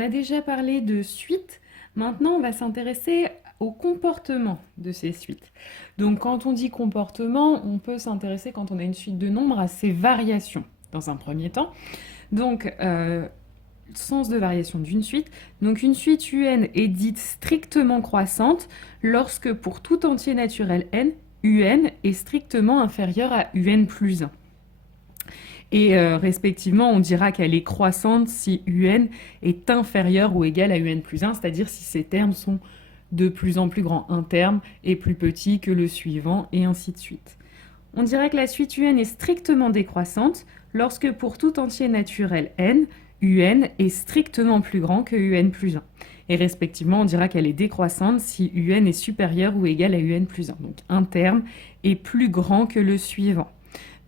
on a déjà parlé de suites. Maintenant, on va s'intéresser au comportement de ces suites. Donc, quand on dit comportement, on peut s'intéresser, quand on a une suite de nombres, à ses variations, dans un premier temps. Donc, sens de variation d'une suite. Donc, une suite UN est dite strictement croissante lorsque, pour tout entier naturel n, UN est strictement inférieur à UN plus 1. Et respectivement, on dira qu'elle est croissante si UN est inférieur ou égal à UN plus 1, c'est-à-dire si ces termes sont de plus en plus grands. Un terme est plus petit que le suivant, et ainsi de suite. On dira que la suite UN est strictement décroissante lorsque pour tout entier naturel n, UN est strictement plus grand que UN plus 1. Et respectivement, on dira qu'elle est décroissante si UN est supérieur ou égal à UN plus 1. Donc un terme est plus grand que le suivant,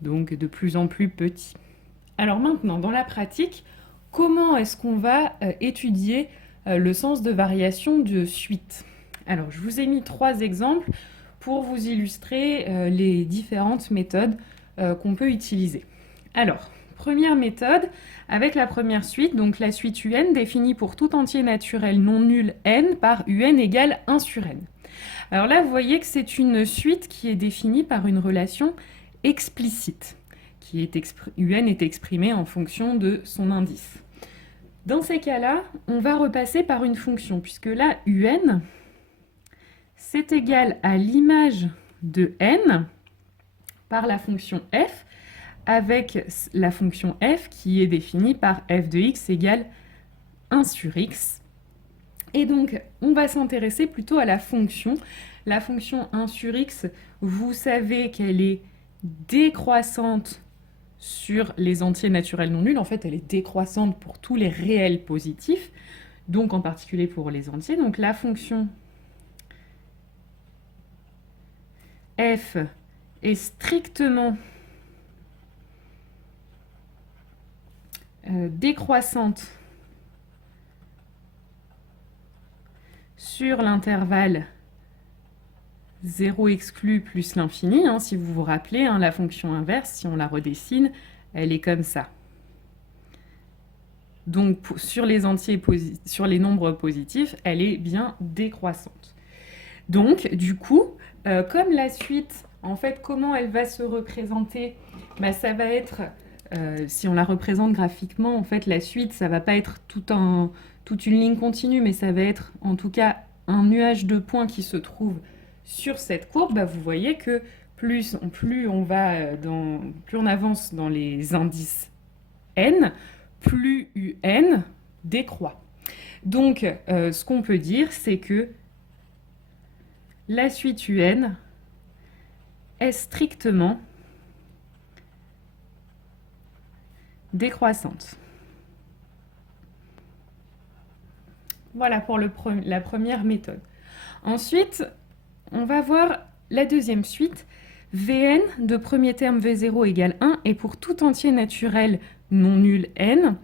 donc de plus en plus petit. Alors maintenant, dans la pratique, comment est-ce qu'on va étudier le sens de variation de suite? Alors, je vous ai mis 3 exemples pour vous illustrer les différentes méthodes qu'on peut utiliser. Alors, première méthode, avec la première suite, donc la suite UN définie pour tout entier naturel non nul n par UN égale 1 sur n. Alors là, vous voyez que c'est une suite qui est définie par une relation explicite, UN est exprimée en fonction de son indice. Dans ces cas-là, on va repasser par une fonction, puisque là, UN, c'est égal à l'image de n par la fonction f, avec la fonction f qui est définie par f de x égale 1 sur x. Et donc, on va s'intéresser plutôt à la fonction. La fonction 1 sur x, vous savez qu'elle est décroissante sur les entiers naturels non nuls. En fait, elle est décroissante pour tous les réels positifs, donc en particulier pour les entiers. Donc la fonction f est strictement décroissante sur l'intervalle 0 exclu plus l'infini. Si vous vous rappelez, la fonction inverse, si on la redessine, elle est comme ça. Donc sur les nombres positifs, elle est bien décroissante. Donc du coup, comme la suite, en fait, comment elle va se représenter? Ça va être, si on la représente graphiquement, en fait, la suite, ça va pas être toute une ligne continue, mais ça va être en tout cas un nuage de points qui se trouve sur cette courbe. Vous voyez que plus on avance dans les indices n, plus UN décroît. Donc, ce qu'on peut dire, c'est que la suite UN est strictement décroissante. Voilà pour la première méthode. Ensuite, on va voir la deuxième suite. Vn de premier terme V0 égale 1 et pour tout entier naturel non nul n.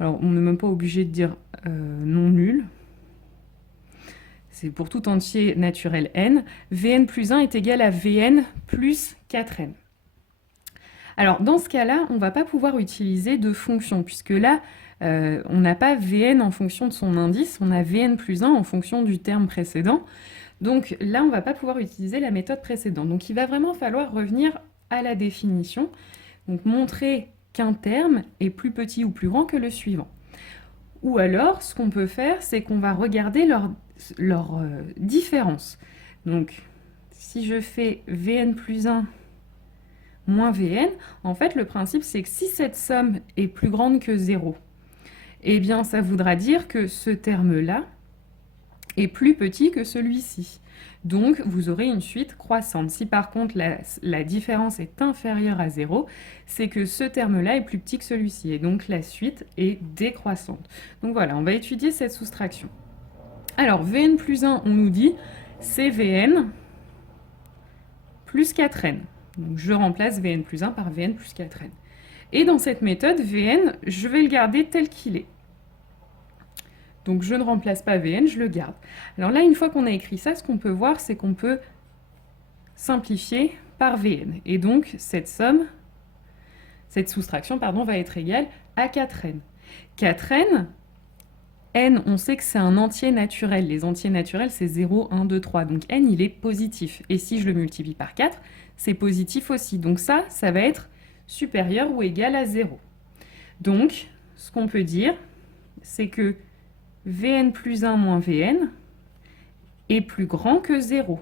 Alors, on n'est même pas obligé de dire non nul. C'est pour tout entier naturel n. Vn plus 1 est égal à Vn plus 4n. Alors, dans ce cas-là, on ne va pas pouvoir utiliser de fonction, puisque là, on n'a pas Vn en fonction de son indice, on a Vn plus 1 en fonction du terme précédent. Donc là, on ne va pas pouvoir utiliser la méthode précédente. Donc il va vraiment falloir revenir à la définition, donc montrer qu'un terme est plus petit ou plus grand que le suivant. Ou alors, ce qu'on peut faire, c'est qu'on va regarder leur différence. Donc, si je fais Vn plus 1 moins Vn, en fait, le principe, c'est que si cette somme est plus grande que 0, eh bien, ça voudra dire que ce terme-là est plus petit que celui-ci. Donc, vous aurez une suite croissante. Si par contre, la différence est inférieure à 0, c'est que ce terme-là est plus petit que celui-ci. Et donc, la suite est décroissante. Donc voilà, on va étudier cette soustraction. Alors, Vn plus 1, on nous dit, c'est Vn plus 4n. Donc, je remplace Vn plus 1 par Vn plus 4n. Et dans cette méthode, Vn, je vais le garder tel qu'il est. Donc je ne remplace pas Vn, je le garde. Alors là, une fois qu'on a écrit ça, ce qu'on peut voir, c'est qu'on peut simplifier par Vn. Et donc cette soustraction, va être égale à 4n. 4n, n, on sait que c'est un entier naturel. Les entiers naturels, c'est 0, 1, 2, 3. Donc n, il est positif. Et si je le multiplie par 4, c'est positif aussi. Donc ça va être supérieur ou égal à 0. Donc, ce qu'on peut dire, c'est que Vn plus 1 moins Vn est plus grand que 0.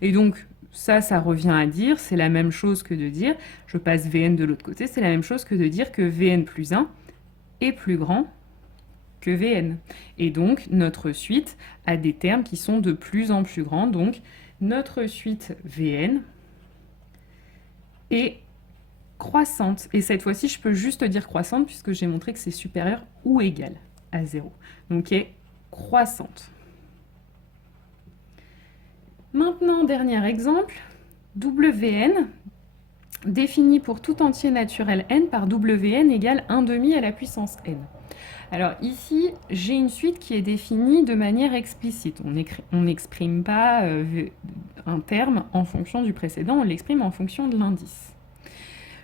Et donc, ça revient à dire, c'est la même chose que de dire, je passe Vn de l'autre côté, c'est la même chose que de dire que Vn plus 1 est plus grand que Vn. Et donc, notre suite a des termes qui sont de plus en plus grands. Donc, notre suite Vn est croissante. Et cette fois-ci, je peux juste dire croissante puisque j'ai montré que c'est supérieur ou égal à 0. Donc, est croissante. Maintenant, dernier exemple, Wn défini pour tout entier naturel n par Wn égale 1/2 à la puissance n. Alors ici, j'ai une suite qui est définie de manière explicite. On n'exprime pas un terme en fonction du précédent, on l'exprime en fonction de l'indice.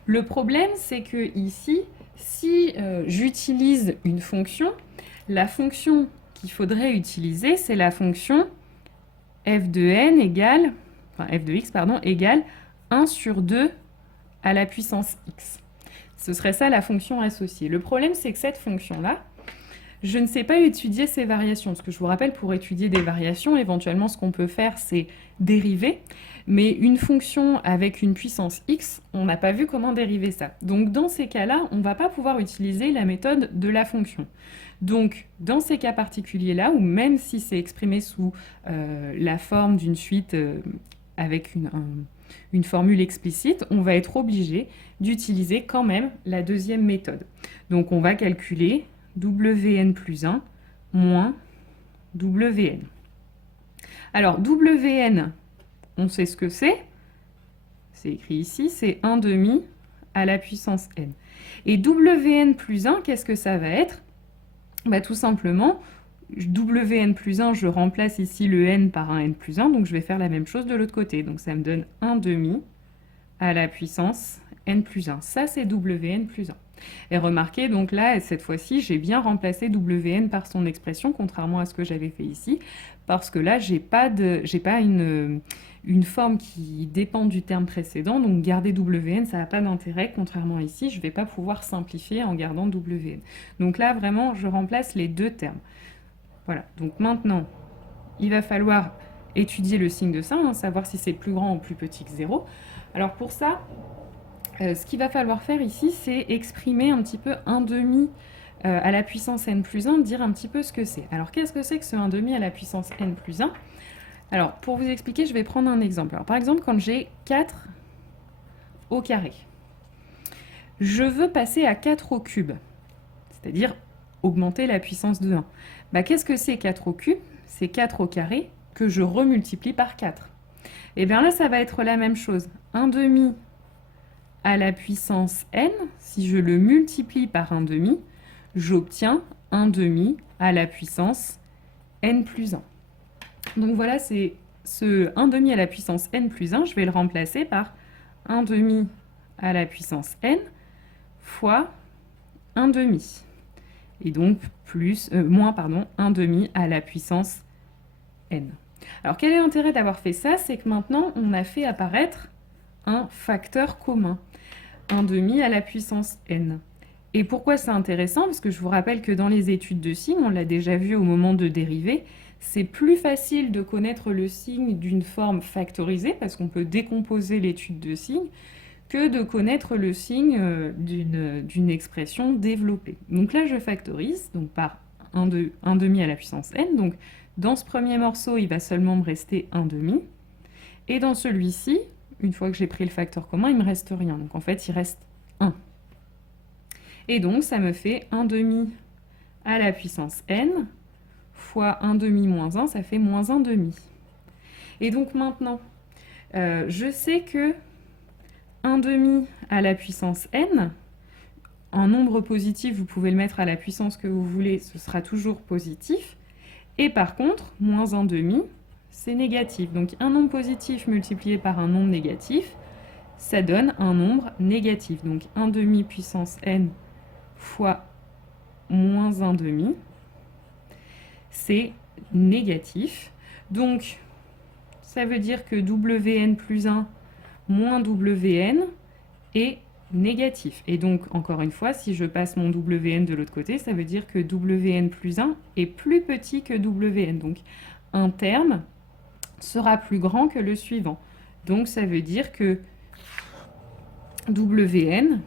Le problème, c'est que ici, si j'utilise une fonction, la fonction qu'il faudrait utiliser, c'est la fonction f de n égale, enfin f de x, pardon, égale 1 sur 2 à la puissance x. Ce serait ça la fonction associée. Le problème, c'est que cette fonction-là, je ne sais pas étudier ces variations, parce que je vous rappelle, pour étudier des variations, éventuellement, ce qu'on peut faire, c'est dériver, mais une fonction avec une puissance x, on n'a pas vu comment dériver ça. Donc, dans ces cas-là, on ne va pas pouvoir utiliser la méthode de la fonction. Donc, dans ces cas particuliers-là, ou même si c'est exprimé sous la forme d'une suite avec une formule explicite, on va être obligé d'utiliser quand même la deuxième méthode. Donc, on va calculer Wn plus 1 moins Wn. Alors, Wn, on sait ce que c'est. C'est écrit ici, c'est 1/2 à la puissance n. Et Wn plus 1, qu'est-ce que ça va être? Bah, tout simplement, Wn plus 1, je remplace ici le n par un n plus 1, donc je vais faire la même chose de l'autre côté. Donc ça me donne 1/2 à la puissance n plus 1. Ça, c'est Wn plus 1. Et remarquez, donc là, cette fois-ci, j'ai bien remplacé Wn par son expression, contrairement à ce que j'avais fait ici, parce que là, j'ai pas une forme qui dépend du terme précédent, donc garder Wn, ça n'a pas d'intérêt, contrairement ici, je ne vais pas pouvoir simplifier en gardant Wn. Donc là, vraiment, je remplace les deux termes. Voilà, donc maintenant, il va falloir étudier le signe de ça, hein, savoir si c'est plus grand ou plus petit que 0. Alors pour ça, ce qu'il va falloir faire ici, c'est exprimer un petit peu 1/2 à la puissance n plus 1, dire un petit peu ce que c'est. Alors qu'est-ce que c'est que ce 1/2 à la puissance n plus 1? Alors pour vous expliquer, je vais prendre un exemple. Alors, par exemple, quand j'ai 4 au carré, je veux passer à 4 au cube, c'est-à-dire augmenter la puissance de 1. Bah, qu'est-ce que c'est 4 au cube? C'est 4 au carré que je remultiplie par 4. Et bien là, ça va être la même chose. 1/2 à la puissance n, si je le multiplie par 1/2, j'obtiens 1/2 à la puissance n plus 1. Donc voilà, c'est ce 1/2 à la puissance n plus 1, je vais le remplacer par 1/2 à la puissance n fois 1/2. Et donc moins 1/2 à la puissance n. Alors quel est l'intérêt d'avoir fait ça? C'est que maintenant, on a fait apparaître un facteur commun. 1/2 à la puissance n. Et pourquoi c'est intéressant? Parce que je vous rappelle que dans les études de signes, on l'a déjà vu au moment de dériver, c'est plus facile de connaître le signe d'une forme factorisée, parce qu'on peut décomposer l'étude de signes, que de connaître le signe d'une expression développée. Donc là, je factorise donc par 1/2 à la puissance n. Donc dans ce premier morceau, il va seulement me rester 1/2. Et dans celui-ci, une fois que j'ai pris le facteur commun, il ne me reste rien. Donc en fait, il reste 1. Et donc, ça me fait 1/2 à la puissance n fois 1/2 moins 1, ça fait moins 1/2. Et donc maintenant, je sais que 1/2 à la puissance n, en nombre positif, vous pouvez le mettre à la puissance que vous voulez, ce sera toujours positif. Et par contre, moins 1/2, c'est négatif. Donc un nombre positif multiplié par un nombre négatif, ça donne un nombre négatif. Donc 1/2 puissance n fois moins 1/2, c'est négatif. Donc, ça veut dire que Wn plus 1 moins Wn est négatif. Et donc, encore une fois, si je passe mon Wn de l'autre côté, ça veut dire que Wn plus 1 est plus petit que Wn. Donc, un terme sera plus grand que le suivant. Donc, ça veut dire que Wn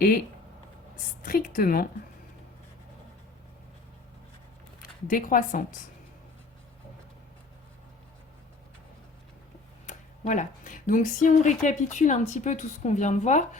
est strictement décroissante. Voilà. Donc, si on récapitule un petit peu tout ce qu'on vient de voir,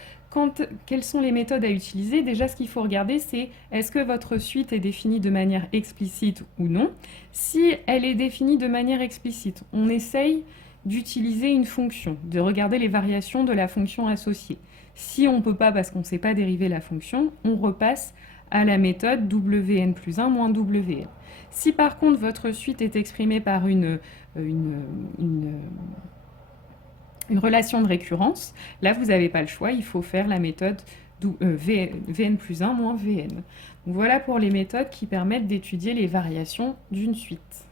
quelles sont les méthodes à utiliser? Déjà, ce qu'il faut regarder, c'est est-ce que votre suite est définie de manière explicite ou non? Si elle est définie de manière explicite, on essaye d'utiliser une fonction, de regarder les variations de la fonction associée. Si on ne peut pas, parce qu'on ne sait pas dériver la fonction, on repasse à la méthode Wn plus 1 moins Wn. Si par contre votre suite est exprimée par une relation de récurrence, là vous n'avez pas le choix, il faut faire la méthode Vn plus 1 moins Vn. Donc voilà pour les méthodes qui permettent d'étudier les variations d'une suite.